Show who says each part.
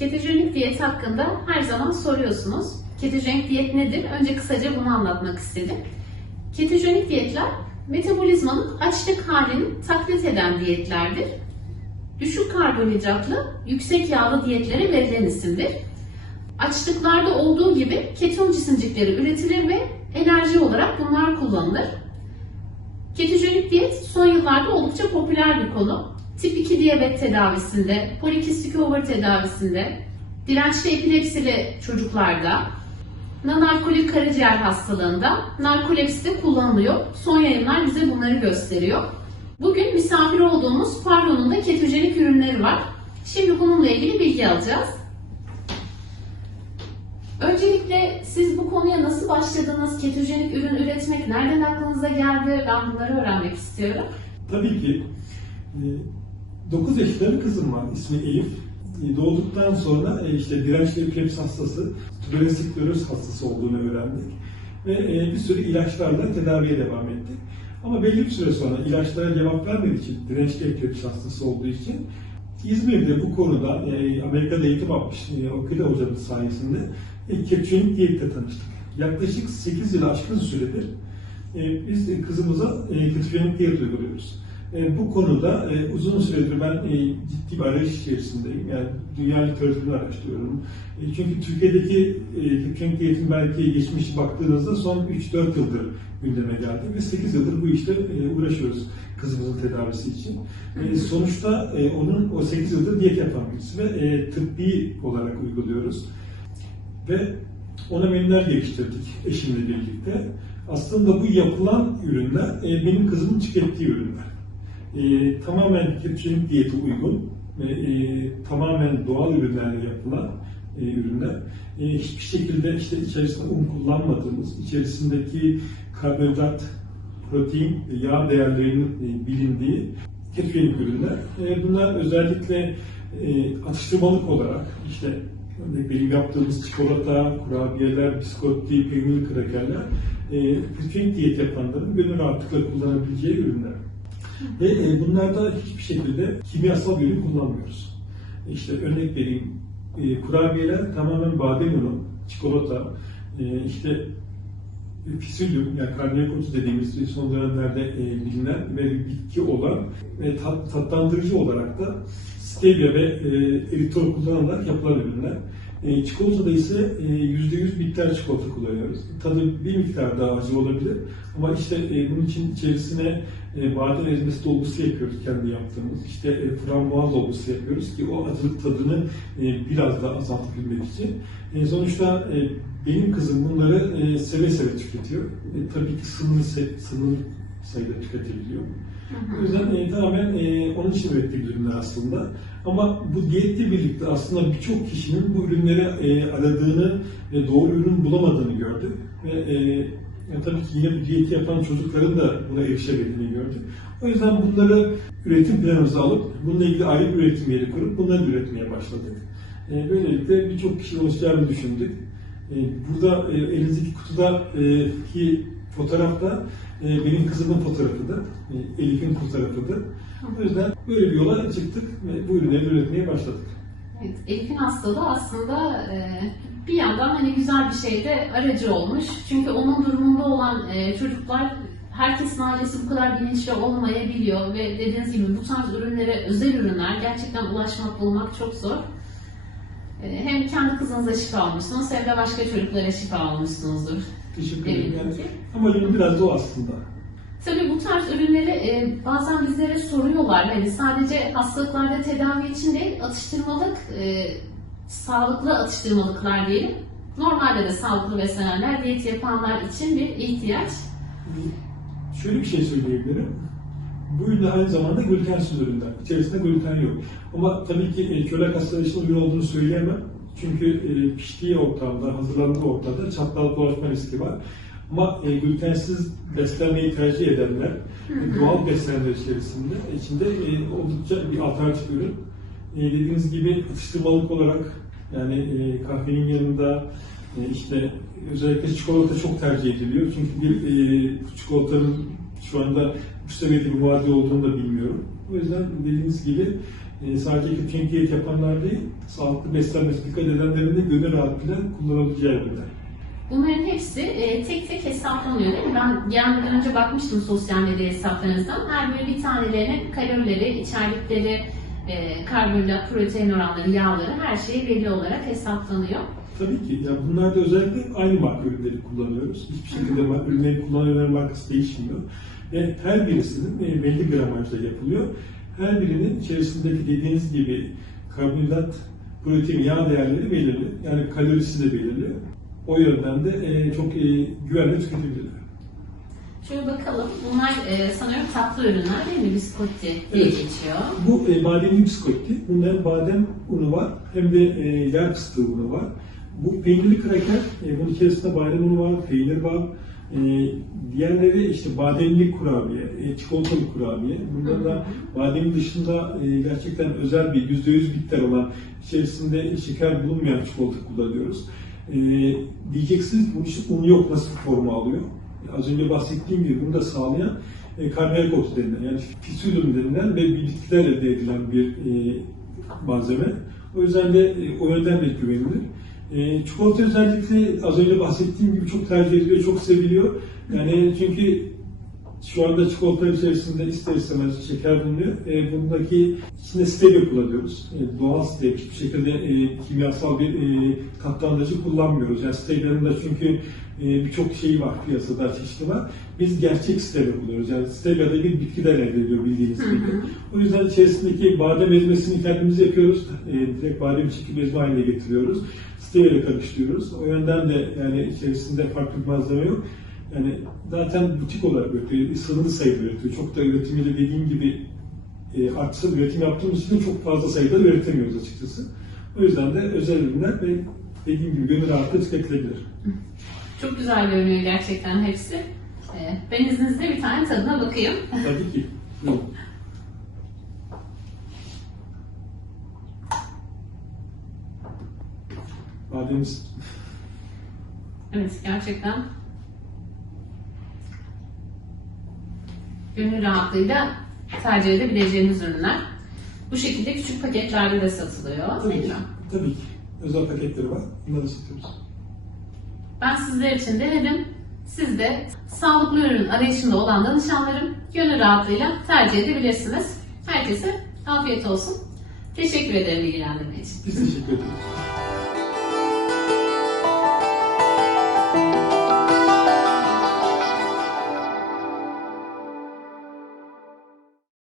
Speaker 1: Ketojenik diyet hakkında her zaman soruyorsunuz. Ketojenik diyet nedir? Önce kısaca bunu anlatmak istedim. Ketojenik diyetler metabolizmanın açlık halini taklit eden diyetlerdir. Düşük karbonhidratlı, yüksek yağlı diyetlere verilen isimdir. Açlıklarda olduğu gibi keton cisimcikleri üretilir ve enerji olarak bunlar kullanılır. Ketojenik diyet son yıllarda oldukça popüler bir konu. Tip 2 diyabet tedavisinde, polikistik over tedavisinde, dirençli epilepsili çocuklarda, nanarkolik karaciğer hastalığında, narkolepside kullanılıyor. Son yayınlar bize bunları gösteriyor. Bugün misafir olduğumuz Parlo'nun da ketojenik ürünleri var. Şimdi bununla ilgili bilgi alacağız. Öncelikle siz bu konuya nasıl başladınız? Ketojenik ürün üretmek nereden aklınıza geldi? Ben bunları öğrenmek istiyorum.
Speaker 2: Tabii ki. 9 yaşında bir kızım var. ismi Elif. E, Doğduktan sonra e, işte dirençli epilepsi hastası, skleroz hastası olduğunu öğrendik. Ve e, bir sürü ilaçlarla tedaviye devam ettik. Ama belli bir süre sonra ilaçlara cevap vermediği için, dirençli epilepsi hastası olduğu için İzmir'de bu konuda e, Amerika'da eğitim almış e, Okula hocamız sayesinde e, ketojenik diyette tanıştık. Yaklaşık 8 yıl aşkın süredir e, biz kızımıza e, ketojenik diyet uyguluyoruz. E, bu konuda e, uzun süredir ben e, ciddi bir arayış içerisindeyim. Yani dünya literatürünü araştırıyorum. Çünkü Türkiye'deki e, ketojenik diyetin belki geçmiş baktığınızda son 3-4 yıldır gündeme geldi ve 8 yıldır bu işte uğraşıyoruz kızımızın tedavisi için. Sonuçta onun o 8 yıldır diyet yapan birisi ve tıbbi olarak uyguluyoruz. Ve ona menüler geliştirdik eşimle birlikte. Aslında bu yapılan ürünler benim kızımın tükettiği ürünler. E, tamamen ketojenik diyete uygun ve e, tamamen doğal ürünlerle yapılan e, ürünler. E, hiçbir şekilde işte içerisinde un kullanmadığımız, içerisindeki karbonhidrat, protein, yağ değerlerinin e, bilindiği ketojenik ürünler. E, bunlar özellikle e, atıştırmalık olarak işte benim yaptığımız çikolata, kurabiyeler, biskotti, peynirli krakerler e, ketojenik diyet yapanların gönül rahatlıkla kullanabileceği ürünler. Ve e, bunlarda hiçbir şekilde kimyasal ürün kullanmıyoruz. İşte örnek vereyim, e, kurabiyeler tamamen badem unu, çikolata, e, işte fisilyum yani karbonhidrat dediğimiz son dönemlerde e, bilinen ve bitki olan ve tat, tatlandırıcı olarak da stevia ve e, eritol kullanılarak yapılan ürünler. E, çikolatada ise e, %100 bitter çikolata kullanıyoruz. Tadı bir miktar daha acı olabilir ama işte e, bunun için içerisine e, badem ezmesi dolgusu yapıyoruz kendi yaptığımız. İşte e, frambuaz dolgusu yapıyoruz ki o acılık tadını e, biraz daha azaltabilmek için. Sonuçta benim kızım bunları e, seve seve tüketiyor. Tabii ki sınırlı, se- sınırlı sayıda tüketebiliyor. O yüzden e, tamamen e, onun için ürettiğimiz ürünler aslında. Ama bu diyetle birlikte aslında birçok kişinin bu ürünleri e, aradığını ve doğru ürün bulamadığını gördük. Ve e, yani tabii ki yine bu diyeti yapan çocukların da buna erişemediğini gördük. O yüzden bunları üretim planımıza alıp bununla ilgili ayrı bir üretim yeri kurup bunları üretmeye başladık. E, böylelikle birçok kişi ulaşacağını düşündük. E, burada e, elinizdeki kutudaki fotoğrafta e, benim kızımın fotoğrafıdır. E, Elif'in fotoğrafıdır. O yüzden böyle bir yola çıktık ve bu ürünleri üretmeye başladık.
Speaker 1: Evet, Elif'in hastalığı aslında e, bir yandan hani güzel bir şeyde aracı olmuş. Çünkü onun durumunda olan e, çocuklar herkesin ailesi bu kadar bilinçli olmayabiliyor ve dediğiniz gibi bu tarz ürünlere özel ürünler gerçekten ulaşmak bulmak çok zor. E, hem kendi kızınıza şifa almışsınız hem de başka çocuklara şifa almışsınızdır.
Speaker 2: Teşekkür ederim. Yani,
Speaker 1: ki.
Speaker 2: amacım biraz da o aslında.
Speaker 1: Tabii bu tarz ürünleri e, bazen bizlere soruyorlar. Hani sadece hastalıklarda tedavi için değil, atıştırmalık, e, sağlıklı atıştırmalıklar diyelim. Normalde de sağlıklı beslenenler, diyet yapanlar için bir ihtiyaç.
Speaker 2: Şöyle bir şey söyleyebilirim. Bu ürünler aynı zamanda glutensiz ürünler. İçerisinde gluten yok. Ama tabii ki e, kölek hastaları için uygun olduğunu söyleyemem. Çünkü e, piştiği ortamda, hazırlandığı ortamda çatal dolaşma riski var. Ama e, glutensiz beslenmeyi tercih edenler, e, doğal beslenmeler içerisinde, içinde e, oldukça bir alternatif ürün. E, dediğiniz gibi atıştırmalık olarak yani e, kahvenin yanında e, işte özellikle çikolata çok tercih ediliyor. Çünkü bir e, çikolatanın şu anda bu seviyede bir vade olduğunu da bilmiyorum. O yüzden dediğiniz gibi e, sadece diyet yapanlar değil, sağlıklı beslenmesi dikkat edenlerin de gönül rahatlığıyla kullanabileceği ürünler.
Speaker 1: Bunların hepsi e, tek tek hesaplanıyor değil mi? Ben gelmeden önce bakmıştım sosyal medya hesaplarınızdan. Her biri bir tanelerinin kalorileri, içerdikleri e, karbonhidrat, protein oranları, yağları her şey belli olarak hesaplanıyor.
Speaker 2: Tabii ki. Ya bunlar da özellikle aynı marka ürünleri kullanıyoruz. Hiçbir şekilde ürünleri kullananların markası değişmiyor. Ve her birisinin e, belli gramajda yapılıyor. Her birinin içerisindeki dediğiniz gibi karbonhidrat, protein, yağ değerleri belirli. Yani kalorisi de belirli. O yönden de e, çok e, güvenle tüketebilirler.
Speaker 1: Şöyle bakalım. Bunlar e, sanıyorum tatlı ürünler değil mi? Biskotti diye
Speaker 2: Evet.
Speaker 1: geçiyor.
Speaker 2: Bu e, bademli biskotti. Bunda hem badem unu var hem de e, yer fıstığı unu var. Bu peynirli kraker. E, bunun içerisinde badem unu var, peynir var. E, diğerleri işte bademli kurabiye, e, çikolatalı kurabiye. Bunda da bademin dışında e, gerçekten özel bir %100 bitter olan içerisinde şeker bulunmayan çikolata kullanıyoruz. E, diyeceksiniz bu işte un yok nasıl formu alıyor? Az önce bahsettiğim gibi bunu da sağlayan e, otu denilen yani fisiolum denilen ve bitkiler elde edilen bir e, malzeme. O yüzden de e, o yönden de güvenilir. E, çikolata özellikle az önce bahsettiğim gibi çok tercih ediliyor, çok seviliyor. Yani çünkü şu anda çikolata içerisinde ister istemez şeker bulunuyor. E, bundaki içinde stevia kullanıyoruz. E, doğal stevia, hiçbir şekilde e, kimyasal bir e, tatlandırıcı kullanmıyoruz. Yani stevia'nın da çünkü e, birçok şeyi var piyasada, çeşitli var. Biz gerçek stevia kullanıyoruz. Yani stevia da bir bitkiden elde ediyor bildiğiniz gibi. O yüzden içerisindeki badem ezmesini kendimiz yapıyoruz. E, direkt badem çekip ezme haline getiriyoruz. Stevia ile karıştırıyoruz. O yönden de yani içerisinde farklı bir malzeme yok. Yani zaten butik olarak üretiyor, sınırlı sayıda üretiyor. Çok da üretimiyle dediğim gibi e, artsız üretim yaptığımız için çok fazla sayıda üretemiyoruz açıkçası. O yüzden de özel ürünler ve dediğim gibi gönül rahatlıkla tüketilebilir.
Speaker 1: Çok güzel görünüyor gerçekten hepsi. E, ben izninizle bir tane tadına bakayım.
Speaker 2: Tabii ki. Buyurun. Bademiz
Speaker 1: Evet gerçekten gönül rahatlığıyla tercih edebileceğiniz ürünler. Bu şekilde küçük paketlerde de satılıyor.
Speaker 2: tabii ki, tabii ki. Özel paketleri var. Bunları satıyoruz.
Speaker 1: Ben sizler için denedim. Siz de sağlıklı ürün arayışında olan danışanlarım gönül rahatlığıyla tercih edebilirsiniz. Herkese afiyet olsun. Teşekkür ederim ilgilendirme için.
Speaker 2: Biz teşekkür ederiz.